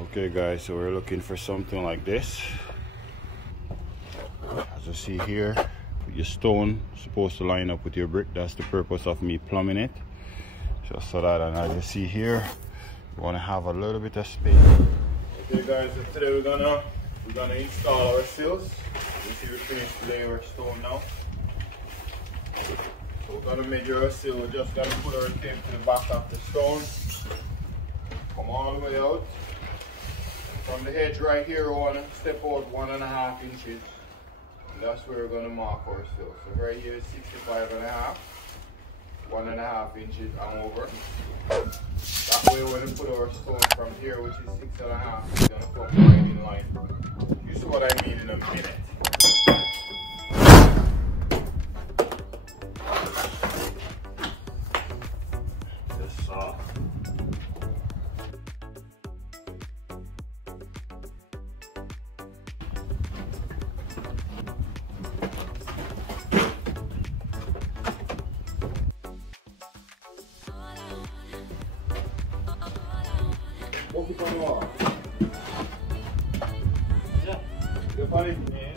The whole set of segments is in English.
Okay guys, so we're looking for something like this. As you see here, your stone supposed to line up with your brick. That's the purpose of me plumbing it, just so that, and as you see here, you want to have a little bit of space. Okay guys, so today we're gonna install our sills. You see we finished laying our stone now. So we're gonna measure our sill. We're just gonna put our tape to the back of the stone. Come all the way out. From the edge right here, we want to step out 1.5 inches. And that's where we're going to mark our sill. So right here is 65.5, 1.5 inches and over. That way when we put our stone from here, which is 6.5, it's going to come right in line. You see what I mean in a minute. Just soft. What we gonna want? Yeah. You're funny. Yeah.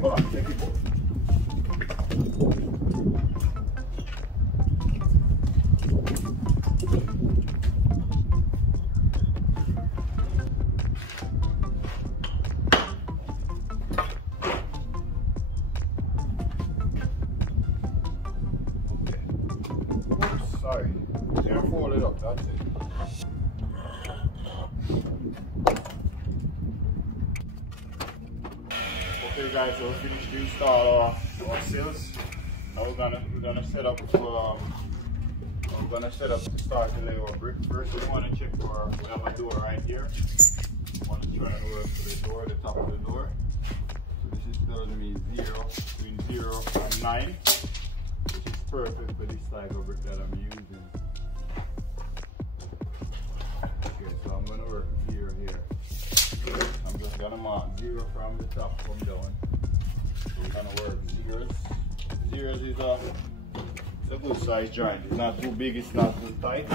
Hold on, take it. Oops, sorry. They're folded up, that's it. Okay guys, so we finished to install our sills. Now we're gonna set up to start to lay our brick. First we want to check for, we have a door right here. We want to try and work for the door, the top of the door. So this is telling me 0, between 0 and 9, which is perfect for this type of brick that I'm using. Okay, so I'm gonna work 0 here. I'm just gonna mark 0 from the top come down. So we're gonna work zeros. Zeros is It's a good size joint. It's not too big, it's not too tight.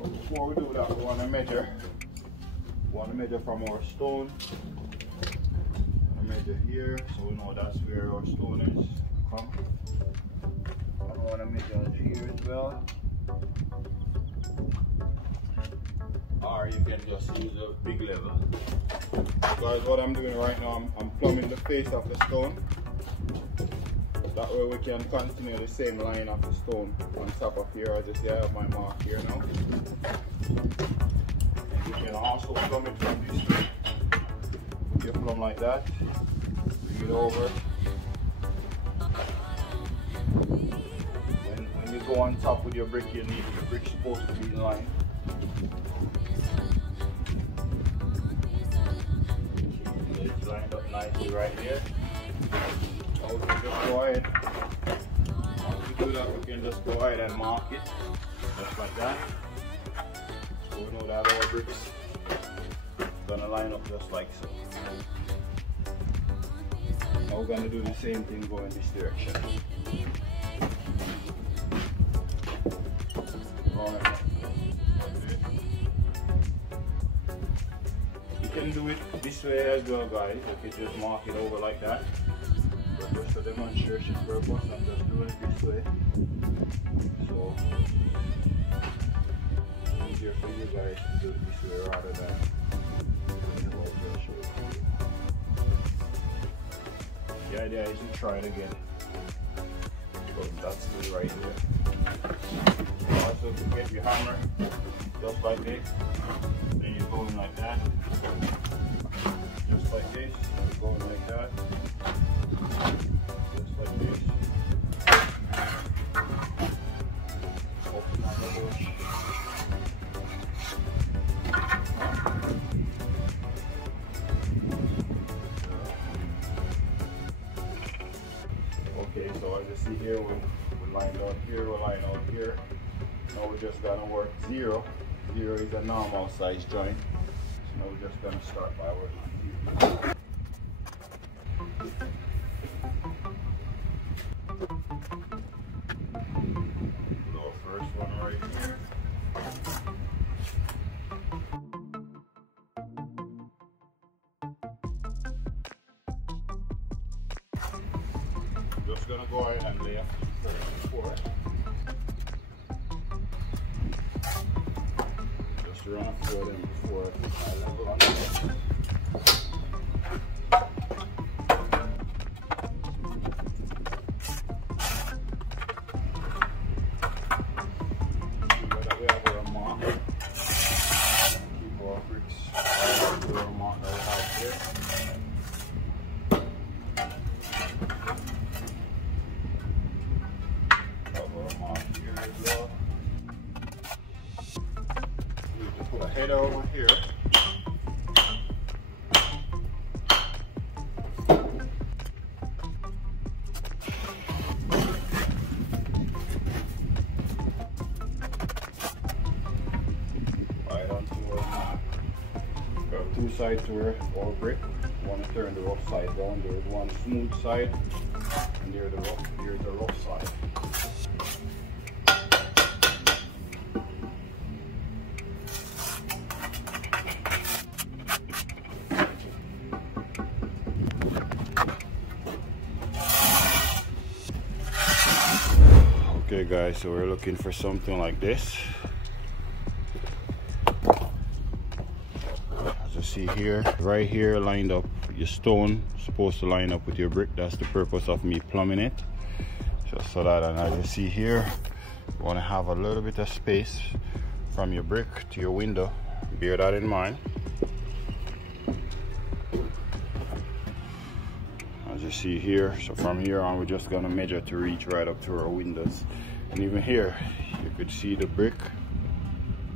But before we do that, we want to measure. We want to measure from our stone. Measure here, so we know that's where our stone is. Come. I want to measure here as well. Or you can just use a big level. Guys, what I'm doing right now, I'm plumbing the face of the stone. That way we can continue the same line of the stone on top of here. As you see, I have my mark here now. And you can also plumb it from this way. Put your plumb like that. Bring it over. When you go on top with your brick, you need the brick supposed to be in line. So it's lined up nicely right here. So we can just go ahead. Once we do that, we can just go ahead and mark it just like that. So we know that our bricks gonna line up just like so. Now we're gonna do the same thing going this direction. Alright. You can do it this way as well, guys. You can just mark it over like that. But just for demonstration purpose, I'm just doing it this way. So it's easier for you guys to do it this way rather than the idea is to try it again. But that's good right there. Also to get your hammer just like this. Then you're going like that. Just like this. You're going like that. Just like this. Open up the bush. Okay, so as you see here, we lined out here, we lined out here. Now we're just gonna work 0. 0 is a normal size joint. So now we're just gonna start by working 0. Put our first one right here. Just gonna go ahead and lay up before. Just run a few of them before I level on it. We have our mark. Keep our bricks right to our mark that we have here. Put a header over here. Right onto our mark. We have two sides to our brick. One is turn the rough side down. There's one smooth side, and here's the rough side. Okay guys, so we're looking for something like this. As you see here, right here lined up, your stone supposed to line up with your brick. That's the purpose of me plumbing it. Just so that, and as you see here, you want to have a little bit of space from your brick to your window. Bear that in mind. As you see here, so from here on we're just gonna measure to reach right up to our windows. And even here you could see the brick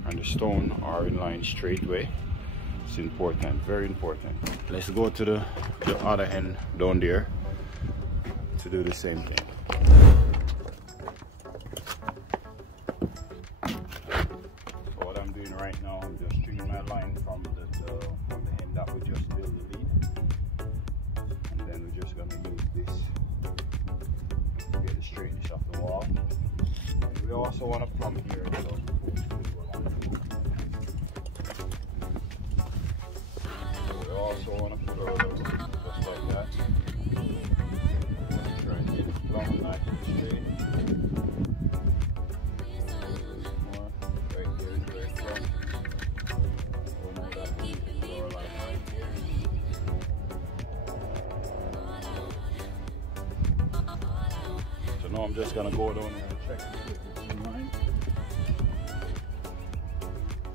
and the stone are in line straight way. It's important, very important. Let's go to the other end down there to do the same thing. So what I'm doing right now, I'm just stringing my line from the end that we just built the lead. And then we're just gonna use this to get the straightness of the wall. also want to come here. So we also want to put our little, just like that. Try and get it long, nice and straight. More right there is where it comes. Oh no, that we put our line right here. So now I'm just gonna go down here and check this with this line.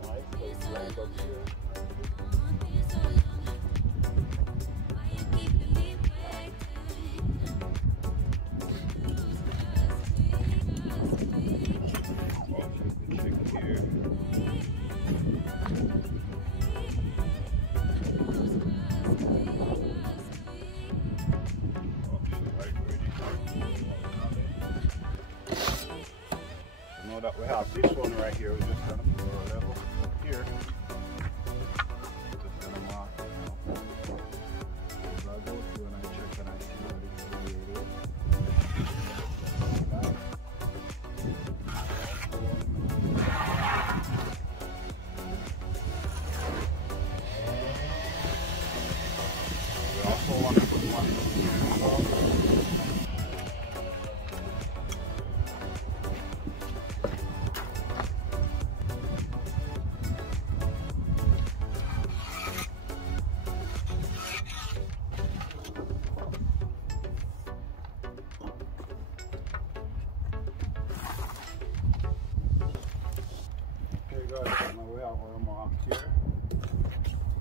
Nice, so it's lined up here. Now that we have this one right here, we're just gonna put our level here. Just gonna mark it now. So I'll go through and I check and I see where this is. We also want to put one here as well. Okay guys, now we have our mark here.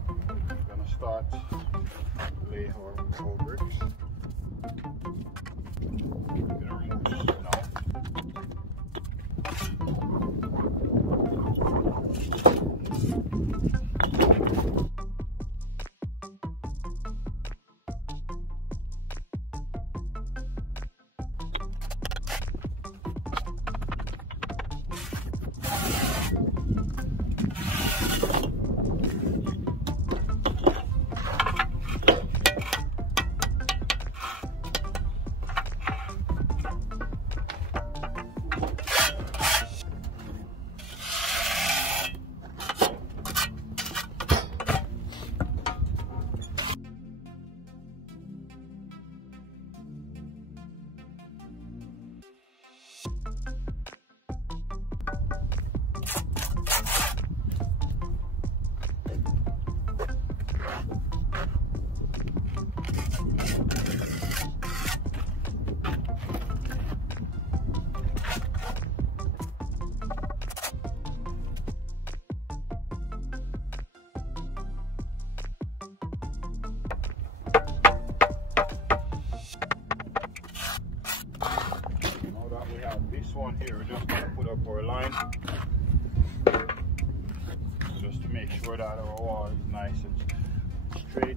We're going to start to lay our bricks. We're going to remove this now. This one here, we're just going to put up our line just to make sure that our wall is nice and straight.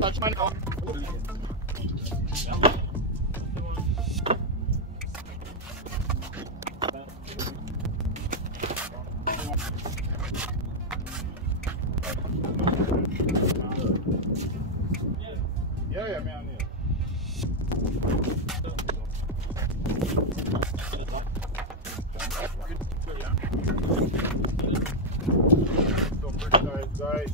Touch my nose. Yeah, man. So pretty nice, guys.